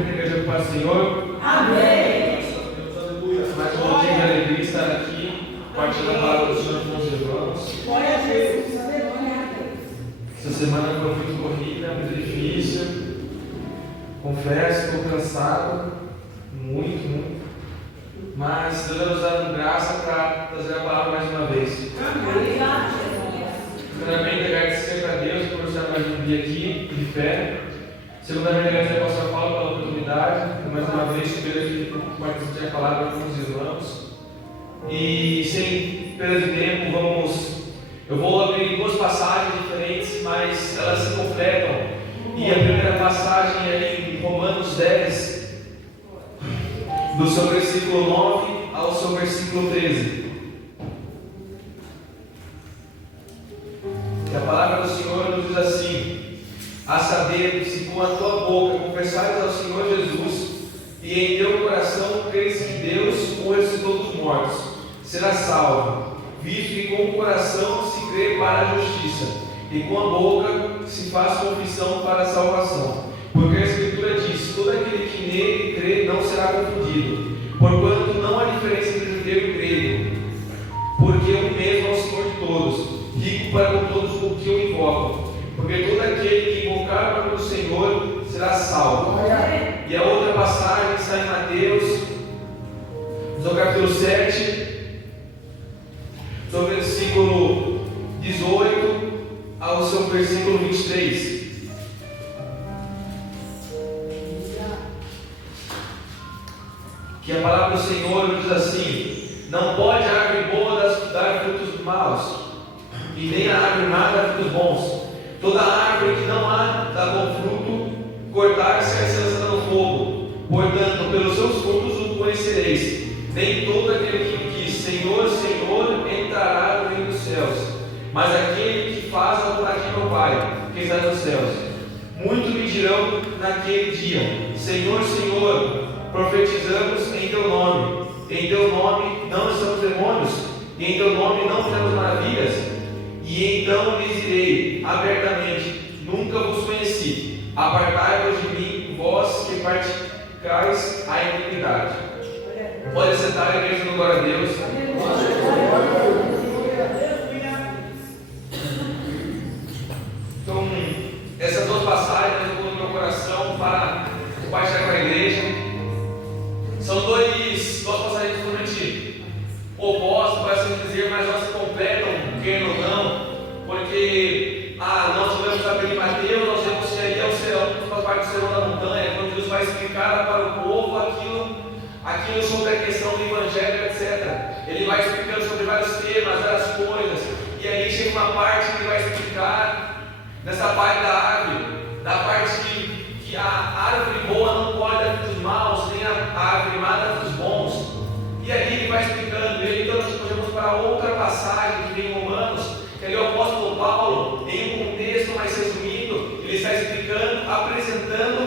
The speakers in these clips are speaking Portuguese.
permita que a gente paz do Senhor. Amém. Mais um motivo de alegria estar aqui, partindo a palavra do Senhor com os irmãos. Glória a Deus. Essa semana foi muito corrida, muito difícil. Confesso, estou cansado, muito. Mas Deus vai nos dar graça para trazer a palavra mais uma vez. Primeiramente, agradecer a Deus por estar mais um dia aqui, de fé. Segundamente, agradecer ao pastor Paulo pela oportunidade, mais uma vez, de participar a palavra com os irmãos. E sem perda de tempo, eu vou abrir duas passagens diferentes, mas elas se completam. E a primeira passagem é em Romanos 10, do seu versículo 9 ao seu versículo 13. E a palavra do Senhor nos diz assim: a saber, se com a tua boca confessares ao Senhor Jesus, e em teu coração creres que Deus o ressuscitou dos mortos, serás salvo, visto que com o coração se crê para a justiça, e com a boca se faz confissão para a salvação. Porque a Escritura diz: todo aquele que nele crê não será confundido, porquanto não há diferença entre judeu e grego, porque um mesmo é o Senhor de todos, rico para com todos o que o invocam. Porque todo aquele que invocar o nome do Senhor será salvo. E a outra passagem está em Mateus, no capítulo 7, do versículo 18 ao seu versículo 23. Que a palavra do Senhor diz assim: não pode a árvore boa dar frutos maus, e nem a árvore má dar frutos bons. Toda árvore que não dá bom fruto, cortar-se e ser lançada no fogo. Portanto, pelos seus frutos o conhecereis. Nem todo aquele que diz Senhor, Senhor, entrará no reino dos céus, mas aquele que faz a vontade de meu Pai, que está nos céus. Muitos me dirão naquele dia: Senhor, Senhor, profetizamos em teu nome, em teu nome não estamos demônios, e em teu nome não fizemos maravilhas. E então lhes direi abertamente: nunca vos conheci, apartai-vos de mim, vós que praticais a iniquidade. Pode sentar, a igreja do glória a Deus. Então, essas duas passagens eu vou no meu coração para compartilhar com a igreja. São duas passagens totalmente opostas, para assim dizer, mas elas se completam, querendo ou não, porque nós tivemos abrir em Mateus, nós vemos que ali é o serão, faz parte do serão da montanha, quando Deus vai explicar para o povo aquilo sobre a questão do evangelho, etc. Ele vai explicando sobre vários temas, várias coisas, e aí chega uma parte que ele vai explicar, nessa parte da árvore, da parte que a árvore boa não pode dar frutos maus, nem a árvore má dar frutos bons. E aí ele vai explicando, então nós podemos para outra passagem que vem em Romanos, que ali o apóstolo Paulo, em um contexto mais resumido, ele está explicando, apresentando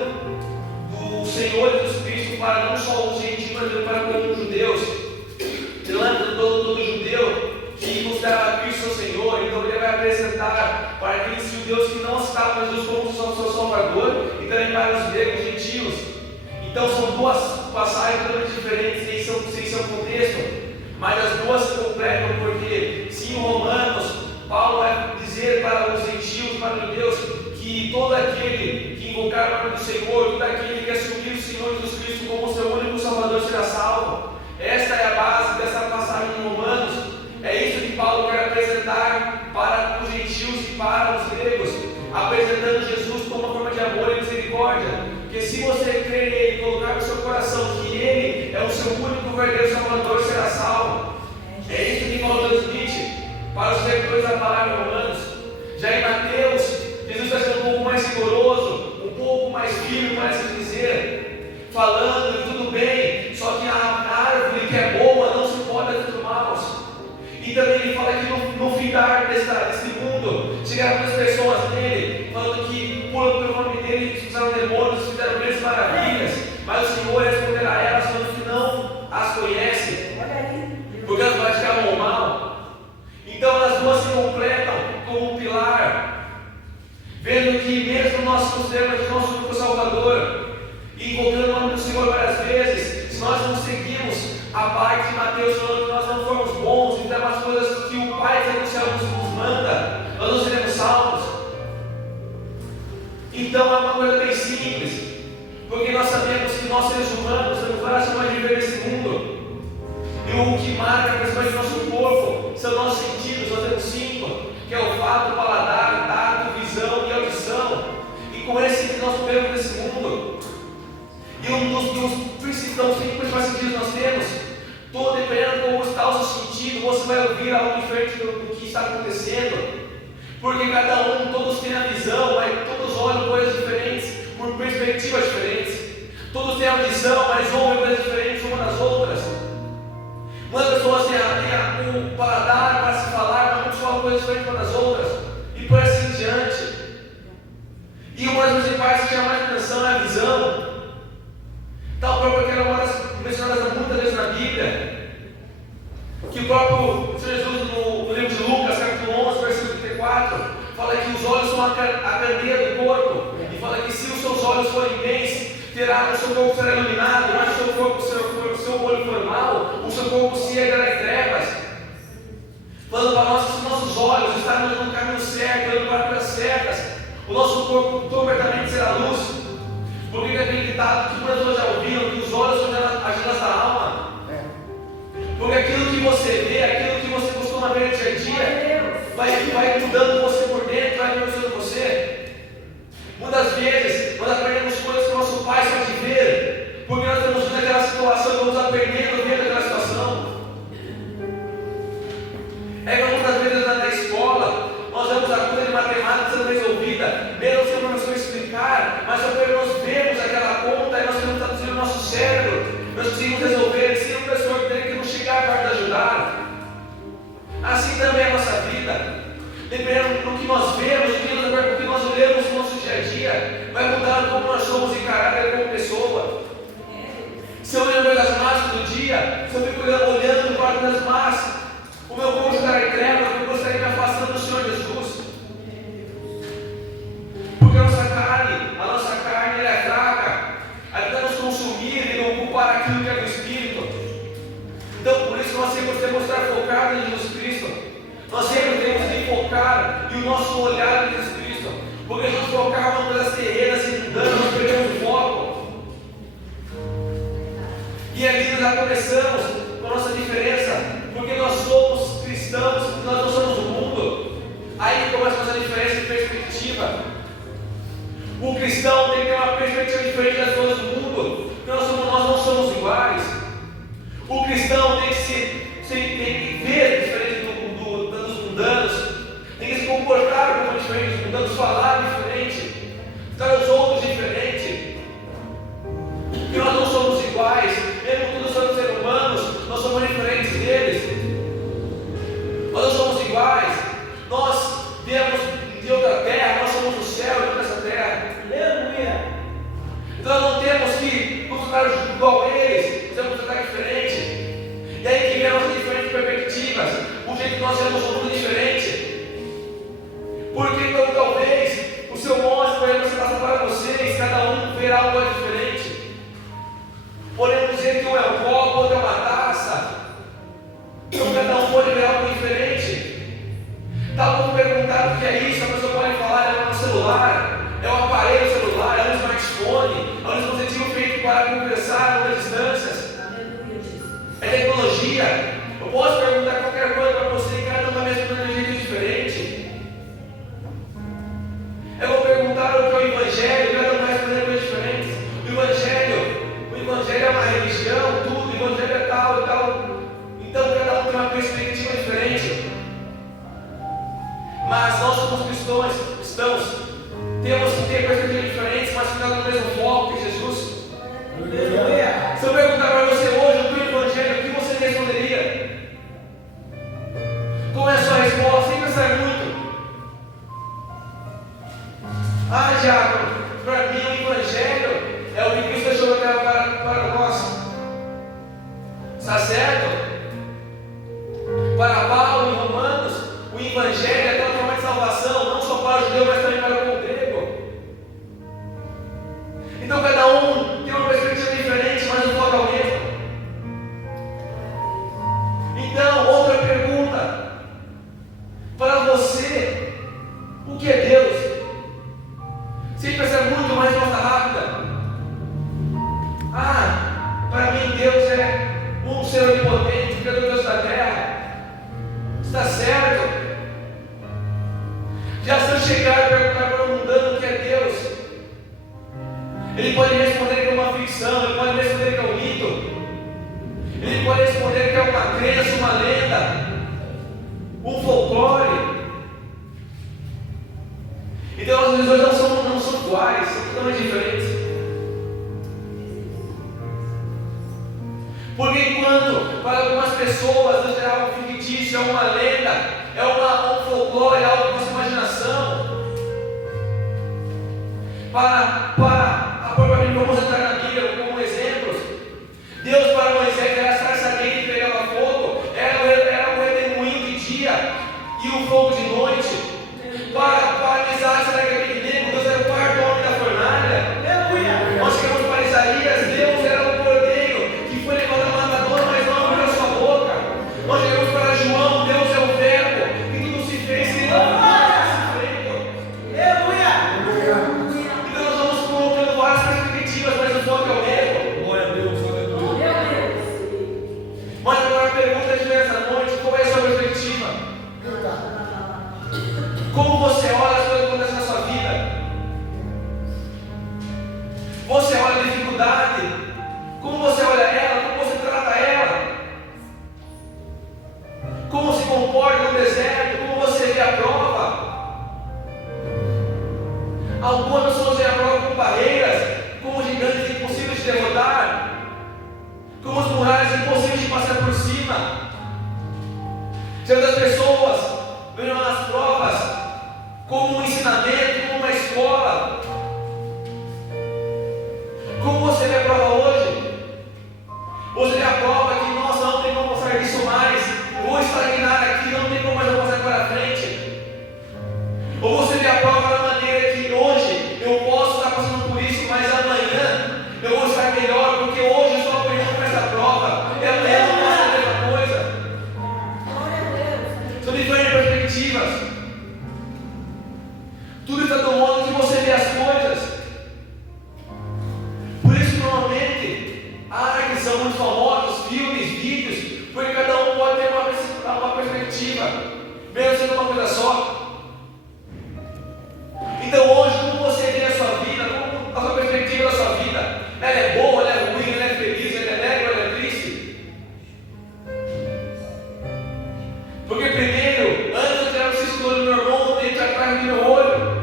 o Senhor Jesus Cristo para não só os gentios, mas para todos os judeus. Delante todo judeu que considerava Cristo seu Senhor, então ele vai apresentar para aqueles judeus que não aceitavam Jesus como seu Salvador, e também para os gregos gentios. Então são duas passagens totalmente diferentes em seu contexto, mas as duas se completam, porque se em Romanos Paulo vai dizer para os gentios, para os judeus, que todo aquele que invocar o nome do Senhor, todo aquele que assumir o Senhor Jesus Cristo como seu único Salvador será salvo. Esta é a base dessa passagem em Romanos. É isso que Paulo quer apresentar para os gentios e para os gregos, apresentando Jesus como uma forma de amor e misericórdia. Que se você crer nele, colocar no seu coração que ele é o seu único verdadeiro Salvador, será salvo. É isso que Paulo transmite para os leitores da palavra em Romanos. Já em Mateus, Jesus está sendo um pouco mais rigoroso, um pouco mais firme, mais assim dizer, falando que tudo bem, só que a árvore que é boa não se pode dar frutos maus. E também ele fala que no findar desse mundo, chegaram muitas pessoas nele, falando que pelo nome dele expulsaram demônios, fizeram grandes maravilhas, mas o Senhor responderá a elas falando que não as conhece, porque elas praticavam o mal. Então as duas se completam como um pilar, vendo que mesmo nós consideramos nosso único Salvador, e encontrando Então é uma coisa bem simples, porque nós sabemos que nós seres humanos temos várias formas de viver nesse mundo. E o que marca principalmente o nosso corpo são nossos sentidos. Nós temos 5, que é o olfato, paladar, tato, visão e audição. E com esse que nós vivemos nesse mundo. E um dos principais sentidos nós temos, todo dependendo de como está o seu sentido, você vai ouvir algo diferente do que está acontecendo. Porque todos têm a visão, mas todos olham coisas diferentes, por perspectivas diferentes. Todos têm a visão, mas ouvem coisas diferentes umas das outras. Muitas pessoas têm o paladar para se falar, mas muitos falam coisas diferentes umas das outras. E por assim diante. E uma das principais que chama mais atenção é a visão. Tal próprio que era uma das mencionadas muitas vezes na Bíblia. Que o próprio Senhor Jesus, no livro de Lucas, capítulo 11, versículo 34, fala que os olhos são a candeia do corpo. E fala que se os seus olhos forem bens, o seu corpo será iluminado, mas se o seu olho for mau, o seu corpo se erguerá em trevas. Falando para nós que se os nossos olhos estarem no caminho certo, olhando para as coisas certas, o nosso corpo completamente será luz. Porque é acreditado que muitas pessoas já ouviram que os olhos são as janelas da alma. Porque aquilo que você vê, aquilo que você costuma ver no dia a dia, vai mudando você por dentro, vai mudando você. Muitas vezes nós aprendemos coisas que o nosso pai só de ver, porque nós estamos naquela situação e vamos aprendendo vendo aquela situação. É que muitas vezes na escola nós vemos a conta de matemática sendo resolvida, mesmo sem o professor explicar, mas nós vemos aquela conta e nós temos traduzir no nosso cérebro, nós conseguimos resolver sem o professor ter que nos chegar para nos ajudar. Assim também é a nossa vida. Dependendo do que nós vemos, do que nós olhamos no nosso dia a dia, vai mudar como nós somos em caráter como pessoa. Se eu olho coisas más todo dia, se eu fico olhando para coisas más, o meu corpo estará em trevas, porque eu estarei me afastando do Senhor Jesus. Porque a nossa carne ela é fraca, ela tenta nos consumir e não ocupar aquilo que é do Espírito. Então por isso nós sempre temos que estar focados em Jesus Cristo. Nós sempre temos que focar e o nosso olhar em Jesus Cristo. Porque se nós focarmos em coisas terrenas e mundanas, nós perdemos o foco. E ali nós já começamos com a nossa diferença, porque nós somos cristãos, nós não somos do mundo. Aí começa a nossa diferença de perspectiva. O cristão tem que ter uma perspectiva diferente das coisas do mundo, porque nós não somos iguais. O cristão tem que ver diferente dos mundanos, tem que se comportar como diferente dos mundanos, falar diferente, tratar os outros diferente, porque nós não somos iguais, mesmo todos somos seres humanos, nós somos diferentes deles, nós não somos iguais, nós viemos de outra terra, nós somos do céu e não dessa terra. Aleluia! Então nós não temos que nos tratar igual a eles, nós temos que tratar diferente. E aí que vem as nossas diferentes perspectivas, o jeito que nós vemos o mundo diferente. Porque então talvez o seu monte vai apresentar para vocês, cada um verá algo diferente. Podemos dizer que um é um copo, outro é uma taça. Então cada um pode ver algo diferente. Tal como perguntar o que é isso, a pessoa pode falar, é um celular, é um aparelho celular, é um smartphone, é um dispositivo feito para conversar a longas distâncias. É tecnologia. Eu posso perguntar qualquer coisa para você e cada um vai me responder de um jeito diferente. Eu vou perguntar o que é o Evangelho e cada um vai responder de coisas diferentes. O Evangelho é uma religião, tudo, o Evangelho é tal e tal. Então cada um tem uma perspectiva diferente. Mas nós somos cristãos, temos que ter perspectivas diferentes, mas ficando no mesmo foco que Jesus. Se eu perguntar para você hoje o que é o Evangelho, o que você responderia? responder que é uma ficção, ele pode responder que é um mito, ele pode responder que é uma crença, uma lenda, um folclore. Então as visões não são iguais, são totalmente diferentes. Porque enquanto para algumas pessoas Deus é algo fictício, é uma lenda, é um folclore, é algo da nossa imaginação, para a própria Bíblia, vamos entrar na Bíblia como exemplos. Deus para Moisés era a sarça ardente que pegava fogo, era o redemoinho de dia e o fogo de noite. Para Isaías era aquele tempo, Deus era o quarto homem da fornalha. Nós chegamos para Isaías, Deus era o cordeiro que foi levado ao matador, mas não abriu a sua boca. Nós chegamos para João, Deus é o verbo, que tudo se fez, que não se feito. Então nós vamos colocando várias perspectivas, mas o foco é o mesmo. Glória a Deus, aleluia. Mas agora a pergunta de nessa noite: qual é a sua perspectiva? Como você olha as coisas que acontecem na sua vida? Você olha a dificuldade? Como você olha ela? Como você trata ela? Como se comporta no deserto? Como você vê a prova? Algumas pessoas veem a prova como barreiras, como gigantes impossíveis de derrotar, como as muralhas impossíveis de passar por cima. Certas pessoas veem as provas como um ensinamento, como uma escola. Como você vê a prova hoje? Você vê a prova que, nossa, não tem como passar disso mais, vou estagnar aqui, não tem como mais eu passar para frente. Ou você vê a prova da maneira que hoje eu posso estar passando por isso, mas amanhã eu vou estar melhor, porque hoje eu estou aprendendo com essa prova, e amanhã eu não faço a mesma coisa. São diferentes perspectivas. Tudo está do modo que você vê as coisas. Por isso, normalmente, que são muito famosos, filmes, vídeos, porque cada um pode ter uma perspectiva, mesmo sendo uma coisa só. Então, hoje, como você vê a sua vida, como a sua perspectiva da sua vida, ela é boa, ela é ruim, ela é feliz, ela é alegre, ela é triste? Porque, primeiro, antes de eu tirar o cisco do olho do meu irmão, eu tenho que atrás do meu olho.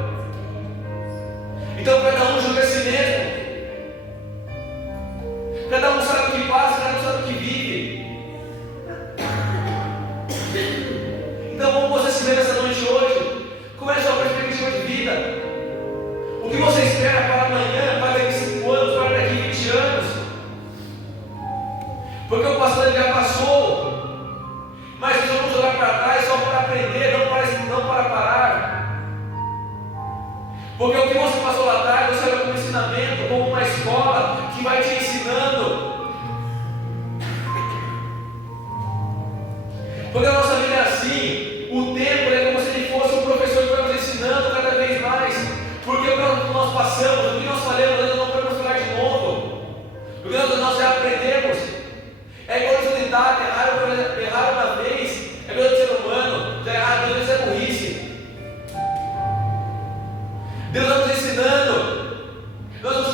Então cada um julga a si mesmo. Cada um sabe o que passa, cada um sabe o que vive. Então como você se vê nessa noite hoje? Qual é a sua perspectiva de vida? O que você espera para amanhã, para daqui 5 anos, para daqui 20 anos? Porque o passado já passou. Mas nós vamos olhar para trás só para aprender, não para parar. Porque o que você passou lá atrás, você olha como ensinamento, como uma escola que vai te ensinando. Porque a nossa vida é assim, o tempo é como se ele fosse um professor que vai nos ensinando cada vez mais. Porque o que nós passamos, o que nós falamos, nós não podemos falar de novo. Porque nós já aprendemos. É igual o ditado, errar uma vez, é coisa do ser humano, já errar 2 vezes é burrice. Deus está nos ensinando. Nós vamos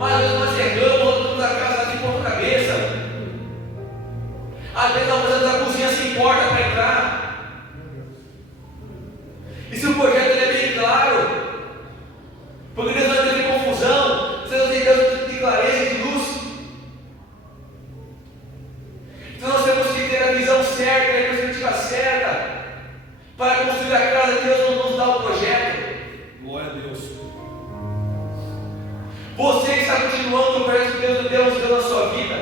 Mas às vezes nós erramos, nós estamos na casa de ponta cabeça. Às vezes nós fazemos a cozinha sem porta para entrar. E se o projeto ele é bem claro, porque Deus não tem confusão, Deus tem clareza de luz. Então nós temos que ter a visão certa, a perspectiva certa, para construir a casa que Deus nos dá o projeto. Glória a Deus. Você está continuando o projeto que Deus deu na sua vida.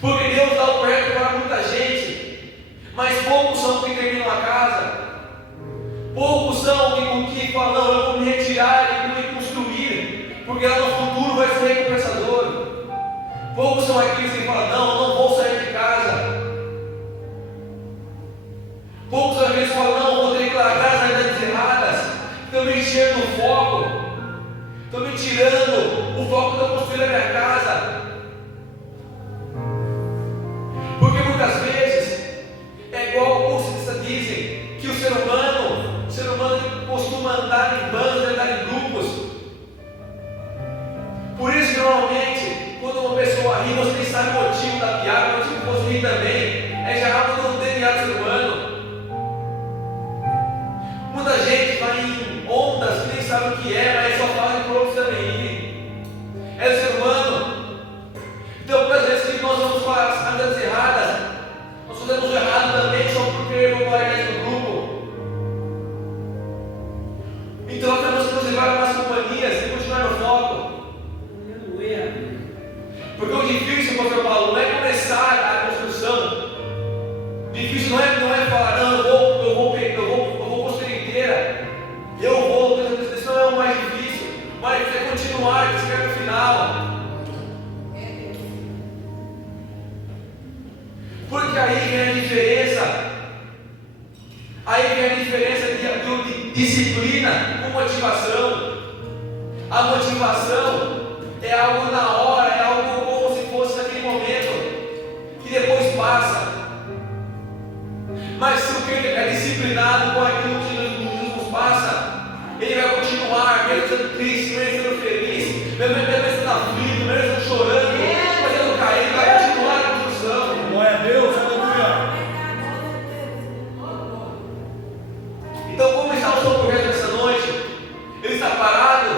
Porque Deus dá o projeto para muita gente, mas poucos são que terminam a casa. Poucos são que falam, não, eu vou me retirar e vou construir, porque lá no futuro vai ser recompensador. Poucos são aqueles que falam, não, eu não vou sair de casa. Poucos às vezes falam, não, eu vou ter que largar as ideias erradas, estão me enchendo o foco, estão me tirando o foco da construir a minha casa. Porque muitas vezes é igual os cientistas dizem, que o ser humano costuma andar em bandos, andar em grupos. Por isso que normalmente, quando uma pessoa ri, você nem sabe o motivo da piada, o motivo que você ri também, é já algo do DNA do ser humano. Muita gente vai em ondas que nem sabe o que é, mas só fazem por outros também rir. É o ser humano. Então, muitas vezes que nós vamos com as andas erradas, nós fazemos o errado também só por querer popularidade no grupo. Então nós temos que nos levar a mais companhias e continuar no foco. Porque o difícil, pastor Paulo, não é começar a construção. O difícil não é falar, não, eu vou construir inteira. Isso não é o mais difícil. Mas é continuar, chegar no final. Porque aí vem a diferença. Aí vem a diferença de disciplina com motivação. A motivação é algo na hora, é algo como se fosse naquele momento, que depois passa. Mas se o crente é disciplinado com aquilo que Jesus nos passa, ele vai continuar, mesmo sendo triste, mesmo sendo feliz, mesmo sendo aflito, mesmo sendo chorando, mesmo sendo caído, ele vai continuar a construção. Glória a Deus, aleluia. Então, como está o seu projeto nessa noite? Ele está parado?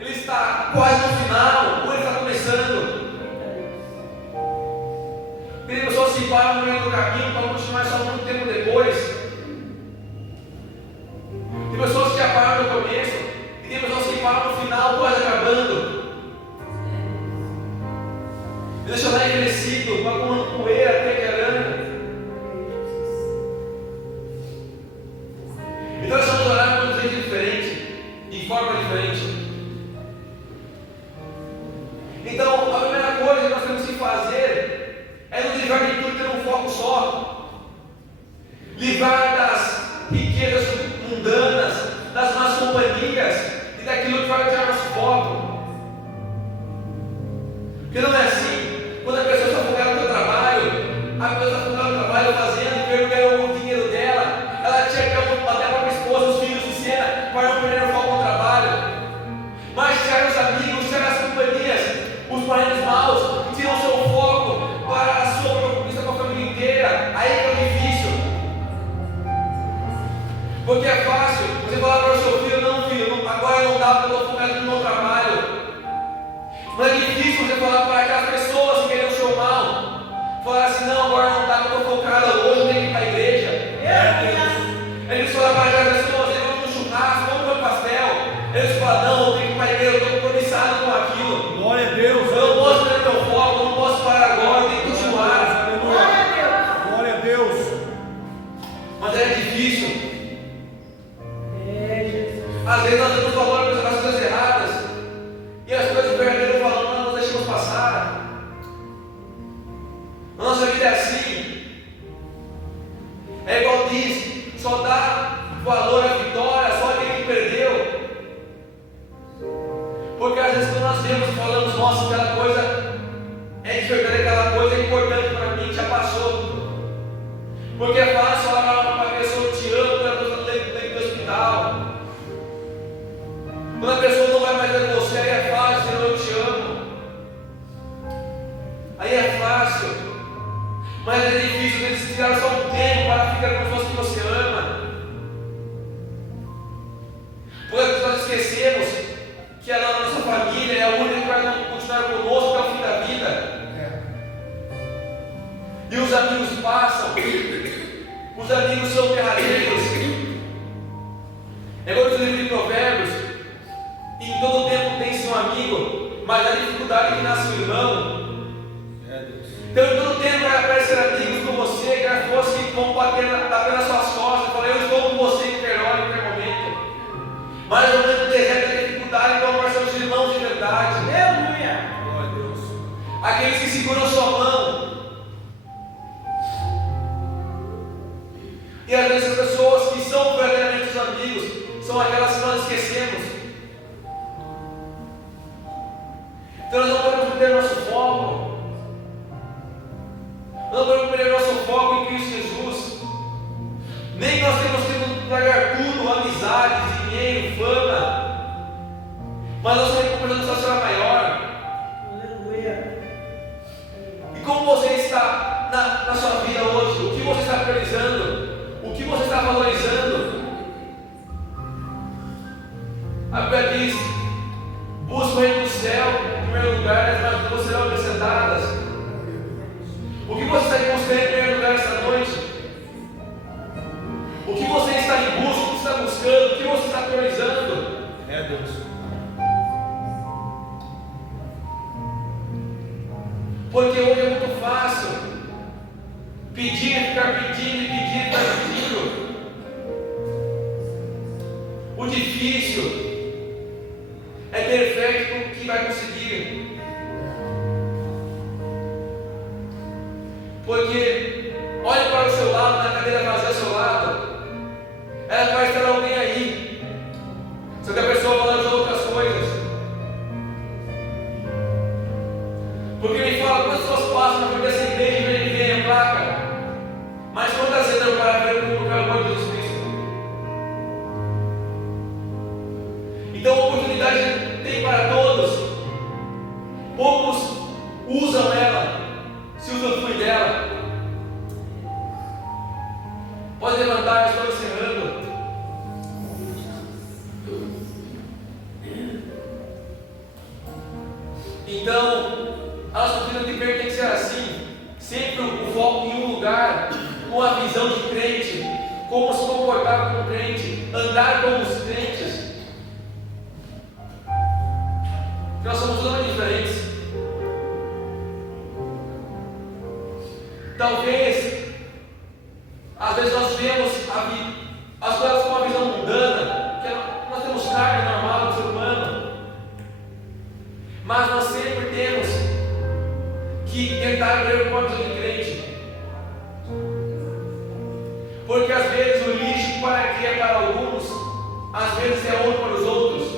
Ele está quase no final? Ou ele está começando? Tem pessoas que param no meio do caminho para continuar só muito tempo depois. Tem pessoas que já param no começo, e tem pessoas que param no final, quase acabando. Deixa lá envelhecido, vai comendo poeira até que arranha. Então nós vamos orar de um jeito diferente, de forma diferente. Então a primeira coisa que nós temos que fazer é nos livrar de tudo, ter um foco só. Livrar das riquezas mundanas, das más companhias e daquilo que vai tirar nosso foco. Porque não é assim. Quando a pessoa está focada no seu trabalho, a pessoa está focada no trabalho fazendo, querendo ganhar o dinheiro dela, ela tinha que até a própria esposa, os filhos de cena, para não perder o foco no trabalho. Mas tirar os amigos, tirar as companhias, os parentes maus, que tiram o seu foco para a sua preocupação com a família inteira. Aí que é o difícil. Porque é fácil você falar para o seu filho, não filho, agora não dá porque eu estou focado no meu trabalho. Não é difícil você falar para aquelas pessoas que querem o seu mal. Falar assim, não, agora não dá porque eu estou focado, hoje eu tenho que ir para a igreja. Eles falam para aquelas pessoas, vamos no churrasco, vamos comer pastel. Eles falam, não, eu tenho que ir para a igreja, eu estou compromissado com aquilo. Glória a Deus. Eu não posso perder meu foco, eu não posso parar agora, eu tenho que continuar. Glória a Deus. Mas é difícil. Às vezes nós damos valor às coisas erradas e as coisas verdadeiras falando, nós deixamos passar. A nossa vida é assim. É igual diz, só dá valor à vitória só aquele que perdeu. Porque às vezes quando nós vemos e falamos, nossa, aquela coisa é de verdade, aquela coisa é importante para mim, já passou. Porque é fácil falar para a pessoa que te ama, para a pessoa dentro do hospital. Quando a pessoa não vai mais ver você, aí é fácil Os amigos são derradeiros. É como diz o livro de Provérbios: em todo tempo tem-se um amigo, mas a dificuldade que nasce o irmão. Então, em todo tempo vai aparecer amigos com você, que as pessoas que vão bater nas suas costas e falar: eu estou com você em qualquer hora, em qualquer momento. Mas no momento do deserto da dificuldade, então aparecem os irmãos de verdade. Aleluia. Glória a Deus. Aqueles que seguram sua mão. E às vezes as pessoas que são verdadeiramente os amigos são aquelas que nós esquecemos. Então nós não podemos perder nosso foco. Nós não podemos perder nosso foco em Cristo Jesus. Nem nós temos que largar tudo, amizade, dinheiro, fama. Mas nós temos que uma será maior. Aleluia. E como você está na sua vida hoje? O que você está priorizando? O que você está valorizando? A Bíblia diz: busca o reino do céu em primeiro lugar, as demais coisas serão acrescentadas. O que você está buscando em primeiro lugar esta noite? O que você está em busca? O que você está buscando? O que você está priorizando? É Deus. Porque hoje é muito fácil pedir, ficar pedindo, pedir, ficar pedindo. O difícil é ter fé que vai conseguir. Porque olhe para o seu lado, na cadeira vazia ao seu lado, ela vai estar alguém aí. Só que a pessoa falando outras coisas. Porque me fala quantas pessoas passam na frente dessa igreja e vem a placa. Mas quantas vezes eu para ver o amor de Jesus Cristo? Então a oportunidade tem para todos. Poucos usam ela, se usufruem dela. Pode levantar, eu estou encerrando. Então, a nossa vida de crer tem que ser assim. Sempre o foco em um lugar, com a visão de crente, como se comportar como crente, andar como os crentes. Nós somos totalmente diferentes. Talvez, às vezes nós vemos as coisas com uma visão mundana, porque nós temos carne normal do ser humano, mas nós sempre temos que tentar ver com a visão de crente. Porque às vezes o lixo que é para alguns, às vezes é ouro para os outros.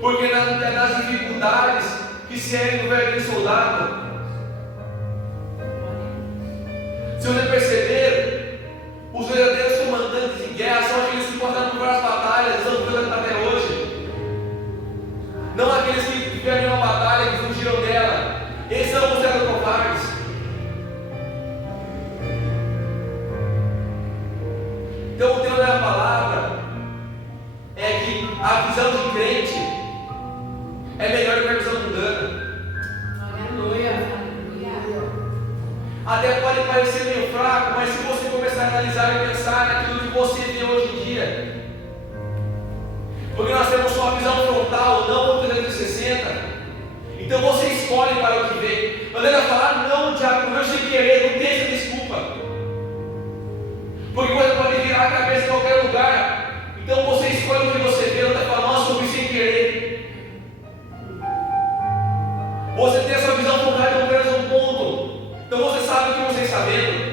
Porque nas dificuldades que se ergue o verdadeiro soldado. Se você perceber, os verdadeiros comandantes de guerra são aqueles que passaram por várias batalhas, estão lutando até hoje. Não aqueles que tiveram uma batalha e fugiram dela. Esses são os covardes. Então o tema da palavra é que a visão de crente é melhor do que a visão mundana. Aleluia. Até pode parecer meio fraco, mas se você começar a analisar e pensar naquilo que você vê hoje em dia, porque nós temos só a visão frontal, não o 360. Então você escolhe para o que vê. Quando ela falar, não, diabo, eu sem querer, não tem essa desculpa. Porque você pode virar a cabeça em qualquer lugar. Então você escolhe o que você vê, não está falando, nossa, eu vi sem querer. Você tem a sua visão focada em um ponto. Então você sabe o que você está vendo.